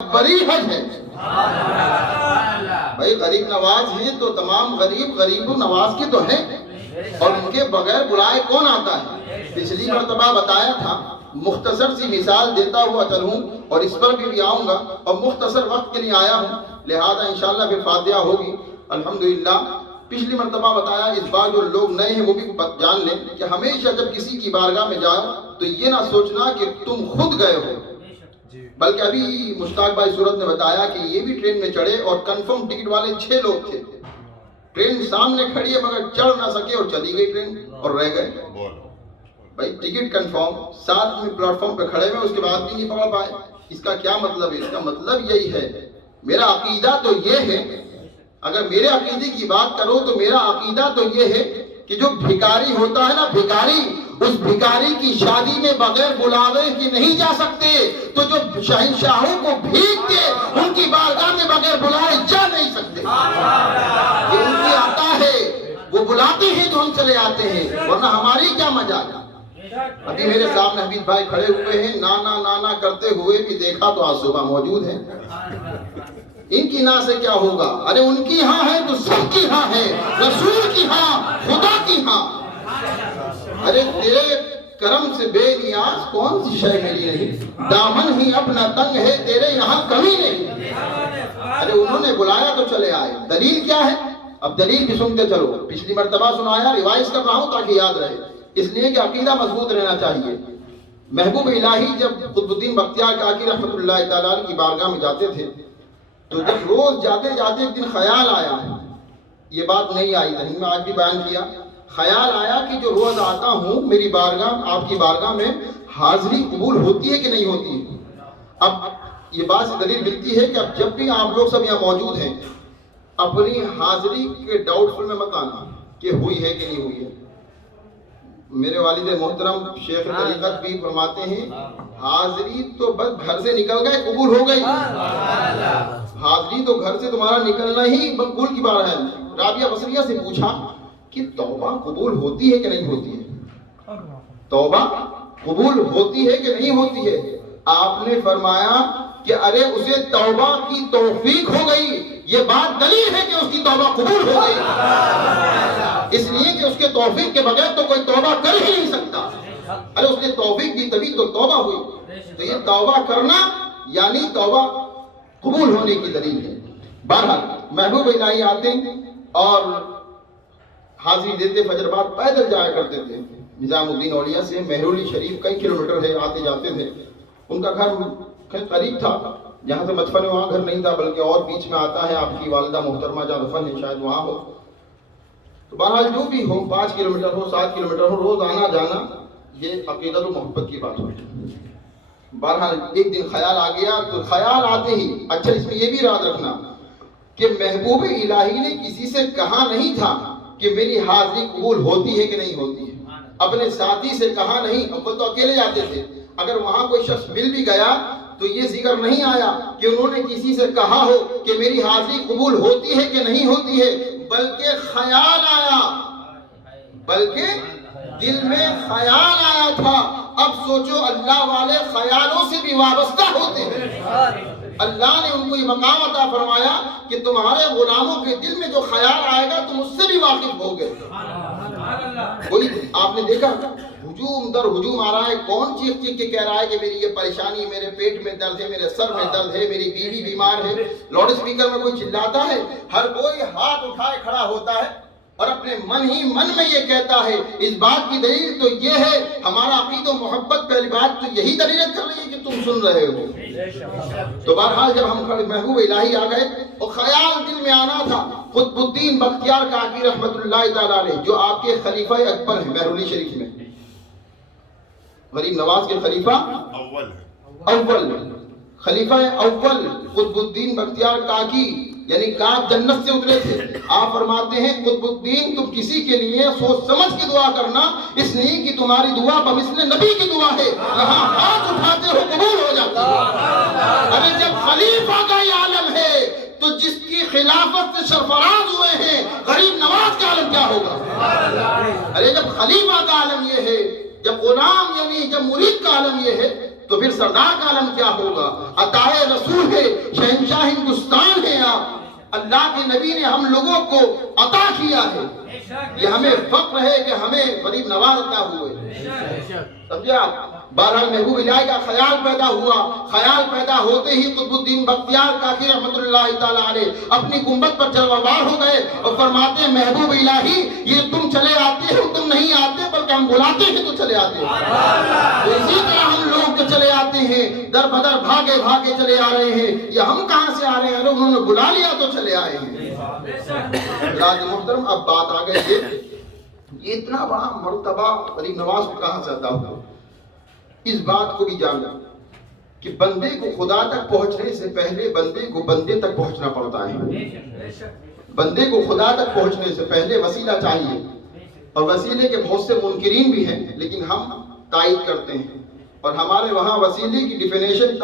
بڑی حج ہے بھائی، غریب نواز ہیں تو تمام غریب نواز کے تو ہیں، اور ان کے بغیر بلائے کون آتا ہے؟ پچھلی مرتبہ بتایا تھا، مختصر سی مثال دیتا ہوا چلوں، اور اس پر بھی آؤں گا، اور مختصر وقت کے لیے آیا ہوں، لہذا انشاءاللہ پھر فاتحہ ہوگی الحمدللہ۔ پچھلی مرتبہ بتایا، اس بار جو لوگ نئے ہیں وہ بھی جان لیں کہ ہمیشہ جب کسی کی بارگاہ میں جاؤ تو یہ نہ سوچنا کہ تم خود گئے ہو، بلکہ ابھی مشتاق بھائی صورت نے بتایا کہ یہ بھی ٹرین میں چڑھے اور کنفرم ٹکٹ والے 6 لوگ تھے، ٹرین سامنے کھڑی ہے مگر چڑھ نہ سکے اور چلی گئی ٹرین اور رہ گئے۔ بھائی ٹکٹ کنفرم، ساتھ میں پلیٹ فارم پہ کھڑے ہوئے، اس کے بعد بھی نہیں پڑھ پائے، اس کا کیا مطلب ہے؟ اس کا مطلب یہی ہے، میرا عقیدہ تو یہ ہے، اگر میرے عقیدے کی بات کرو تو میرا عقیدہ تو یہ ہے کہ جو بھکاری ہوتا ہے نا، بھکاری، اس بھکاری کی شادی میں بغیر بلاوے کے نہیں جا سکتے، تو جو شہنشاہوں کو بھیک کے ان کی بارگاہ میں بغیر بلائے جا نہیں سکتے، یہ ان کی آتا ہے، وہ بلاتے ہیں تو ہم چلے آتے ہیں، ورنہ ہماری کیا مجال۔ ابھی میرے سامنے حبیب بھائی کھڑے ہوئے ہیں، نانا نانا کرتے ہوئے بھی دیکھا تو آج صبح موجود ہیں، ان کی نا سے کیا ہوگا؟ ارے ان کی ہاں ہے تو سب کی ہاں ہے، رسول کی ہاں، خدا کی ہاں۔ ارے تیرے کرم سے بے نیاز کون سی شے ملی نہیں، دامن ہی اپنا تنگ ہے تیرے یہاں کمی نہیں۔ ارے انہوں نے بلایا تو چلے آئے، دلیل کیا ہے؟ اب دلیل بھی سنتے چلو، پچھلی مرتبہ سنایا، ریوائز کر رہا ہوں تاکہ یاد رہے، اس لیے کہ عقیدہ مضبوط رہنا چاہیے۔ محبوب الہی جب قطب الدین بختیار کاکی رحمۃ اللہ تعالیٰ کی بارگاہ میں جاتے تھے تو جب روز جاتے جاتے ایک دن خیال آیا، یہ بات نہیں آئی ذہن میں، آج بھی بیان کیا، خیال آیا کہ جو روز آتا ہوں میری بارگاہ، آپ کی بارگاہ میں حاضری قبول ہوتی ہے کہ نہیں ہوتی ہے؟ اب یہ بات سے دلیل ملتی ہے کہ اب جب بھی آپ لوگ سب یہاں موجود ہیں، اپنی حاضری کے ڈاؤٹ فل میں مت آنا کہ ہوئی ہے کہ نہیں ہوئی ہے۔ میرے والد محترم شیخ طریقت بھی فرماتے ہیں، حاضری تو بس گھر سے نکل گئے قبول ہو گئی، حاضری تو گھر سے تمہارا نکلنا ہی مقبول کی بات ہے۔ رابعہ بصریہ سے پوچھا کہ توبہ قبول ہوتی ہے کہ نہیں ہوتی ہے؟ توبہ قبول ہوتی ہے کہ نہیں ہوتی ہے؟ آپ نے فرمایا کہ ارے اسے توبہ کی توفیق ہو گئی، یہ بات دلیل ہے کہ اس کی توبہ قبول ہو گئی، اس لیے کہ اس کے توفیق کے بغیر تو کوئی توبہ کر ہی نہیں سکتا۔ ارے اس نے توفیق دی تبھی تو توبہ ہوئی، تو یہ توبہ کرنا یعنی توبہ قبول ہونے کی دلیل ہے۔ بہرحال محبوب الہی آتے اور حاضری دیتے، فجر بعد پیدل جایا کرتے تھے، نظام الدین اولیاء سے مہرولی شریف کئی کلومیٹر ہے، آتے جاتے تھے، ان کا گھر قریب تھا، جہاں سے مدفن ہے وہاں گھر نہیں تھا، بلکہ اور بیچ میں آتا ہے، آپ کی والدہ محترمہ جہاں دفن ہے شاید وہاں ہو، تو بہرحال جو بھی ہو، 5 کلومیٹر ہو 7 کلومیٹر ہو، روز آنا جانا، یہ عقیدت و محبت کی بات ہوتی۔ بہرحال ایک دن خیال آ گیا، تو خیال آتے ہی، اچھا اس میں یہ بھی یاد رکھنا کہ محبوب الہی نے کسی سے کہا نہیں تھا کہ میری حاضری قبول ہوتی ہے کہ نہیں ہوتی ہے، اپنے ساتھی سے کہا نہیں، اب تو اکیلے جاتے تھے، اگر وہاں کوئی شخص مل بھی گیا تو یہ ذکر نہیں آیا کہ انہوں نے کسی سے کہا ہو کہ میری حاضری قبول ہوتی ہے کہ نہیں ہوتی ہے، بلکہ خیال آیا، بلکہ دل میں خیال آیا تھا۔ اب سوچو اللہ والے خیالوں سے بھی وابستہ ہوتے ہیں، اللہ نے ان کو یہ مقام عطا فرمایا کہ تمہارے غلاموں کے دل میں جو خیال آئے گا تم اس سے بھی واقف ہو گئے۔ کوئی آپ نے دیکھا ہجوم در ہجوم آ رہا ہے، کون چیخ چیخ کے کہہ رہا ہے کہ میری یہ پریشانی، میرے پیٹ میں درد ہے، میرے سر میں درد ہے، میری بیوی بیمار ہے، لاؤڈ اسپیکر میں کوئی چلاتا ہے، ہر کوئی ہاتھ اٹھائے کھڑا ہوتا ہے اور اپنے من ہی من میں یہ کہتا ہے۔ اس بات کی دلیل تو یہ ہے، ہمارا عقید و محبت پہلی بات تو یہی دلیل کر رہی ہے کہ تم سن رہے ہو۔ تو بہرحال جب ہم محبوب الہی آ گئے، اور خیال دل میں آنا تھا، قطب الدین بختیار کاکی رحمۃ اللہ تعالیٰ علیہ جو آپ کے خلیفہ اکبر ہیں مہرولی شریف میں، غریب نواز کے خلیفہ اول، خلیفہ اول قطب الدین بختیار کاکی، یعنی کاک جنت سے اترے تھے۔ آپ فرماتے ہیں قطب الدین تم کسی کے لیے سوچ سمجھ کے دعا کرنا، اس لیے کہ تمہاری دعا بمثل نبی کی دعا ہے، یہاں ہاتھ اٹھاتے ہو قبول ہو جاتی ہے۔ ارے جب خلیفہ کا یہ عالم ہے تو جس کی خلافت سے سرفراز ہوئے ہیں غریب نواز کا عالم کیا ہوگا؟ ارے جب خلیفہ کا عالم یہ ہے، جب غلام یعنی جب مرید کا عالم یہ ہے، تو پھر سردار کا عالم کیا ہوگا؟ عطائے رسول ہے، شہنشاہ ہندوستان ہے آپ، اللہ کے نبی نے ہم لوگوں کو عطا کیا ہے، یہ ہمیں فخر ہے کہ ہمیں غریب نواز عطا ہوئے، سمجھے آپ؟ بہرحال محبوب الہی کا خیال پیدا ہوا، خیال پیدا ہوتے ہی قطب الدین بختیار کاکی رحمۃ اللہ تعالیٰ علیہ اپنی گنبد پر جلوہ وار ہو گئے اور فرماتے ہیں محبوب الہی یہ تم چلے آتے ہو، تم نہیں آتے بلکہ ہم بلاتے ہیں تو چلے آتے ہیں، تو اسی طرح ہم لوگ جو چلے آتے ہیں در بدر بھاگے بھاگے چلے آ رہے ہیں، یہ ہم کہاں سے آ رہے ہیں؟ انہوں نے بلا لیا تو چلے آئے ہیں۔ راج محترم اب بات آ گئی یہ اتنا بڑا مرتبہ غریب نواز کو کہاں سے عطا ہوا؟ اس بات کو بھی جاننا کہ بندے کو خدا تک پہنچنے سے پہلے بندے کو بندے تک پہنچنا پڑتا ہے، بندے کو خدا تک پہنچنے سے پہلے وسیلہ چاہیے، اور وسیلے کے بہت سے منکرین بھی ہیں لیکن ہم تائید کرتے ہیں، اور ہمارے وہاں وسیلے کی ڈیفینیشن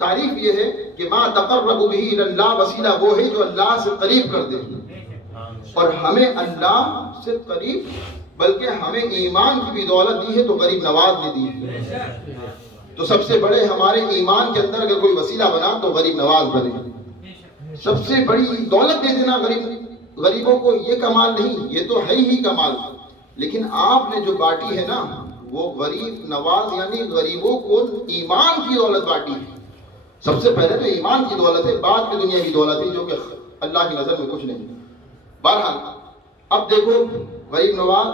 تعریف یہ ہے کہ ما تقرب به الی اللہ، وسیلہ وہ ہے جو اللہ سے قریب کر دے، اور ہمیں اللہ سے قریب بلکہ ہمیں ایمان کی بھی دولت دی ہے تو غریب نواز نے دی ہے، تو سب سے بڑے ہمارے ایمان کے اندر اگر کوئی وسیلہ بنا تو غریب نواز بنے، سب سے بڑی دولت دے دینا غریبوں کو، یہ کمال نہیں، یہ تو ہے ہی کمال، لیکن آپ نے جو بانٹی ہے نا وہ غریب نواز یعنی غریبوں کو ایمان کی دولت بانٹی ہے، سب سے پہلے تو ایمان کی دولت ہے، بعد میں دنیا کی دولت ہے جو کہ اللہ کی نظر میں کچھ نہیں۔ بہرحال اب دیکھو غریب نواز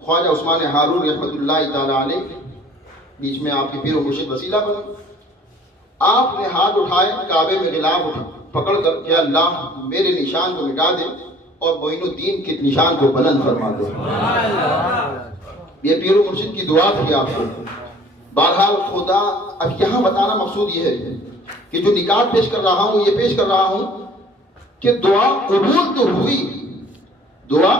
خواجہ عثمان ہارون رحمۃ اللہ تعالیٰ علیہ بیچ میں آپ کے پیر و مرشد وسیلہ بنے، آپ نے ہاتھ اٹھائے کعبے میں غلاف پکڑ کر کہ اللہ میرے نشان کو مٹا دے اور معین الدین کے نشان کو بلند فرما دے، یہ پیر و مرشد کی دعا تھی آپ کو۔ بہرحال خدا اب یہاں بتانا مقصود یہ ہے کہ جو نکات پیش کر رہا ہوں یہ پیش کر رہا ہوں کہ دعا قبول تو ہوئی، دعا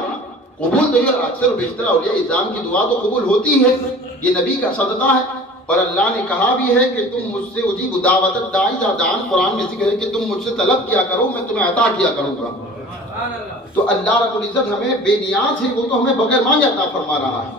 قبول تو یہ اکثر و بیشتر اولیاء اعظام کی دعا تو قبول ہوتی ہے، یہ نبی کا صدقہ ہے، اور اللہ نے کہا بھی ہے کہ تم مجھ سے اجیب دعوت الداعی اذا دعان، قرآن میں ذکر ہے کہ تم مجھ سے طلب کیا کرو میں تمہیں عطا کیا کروں گا، تو اللہ رب العزت ہمیں بے نیاز ہے، وہ تو ہمیں بغیر مانگے عطا فرما رہا ہے،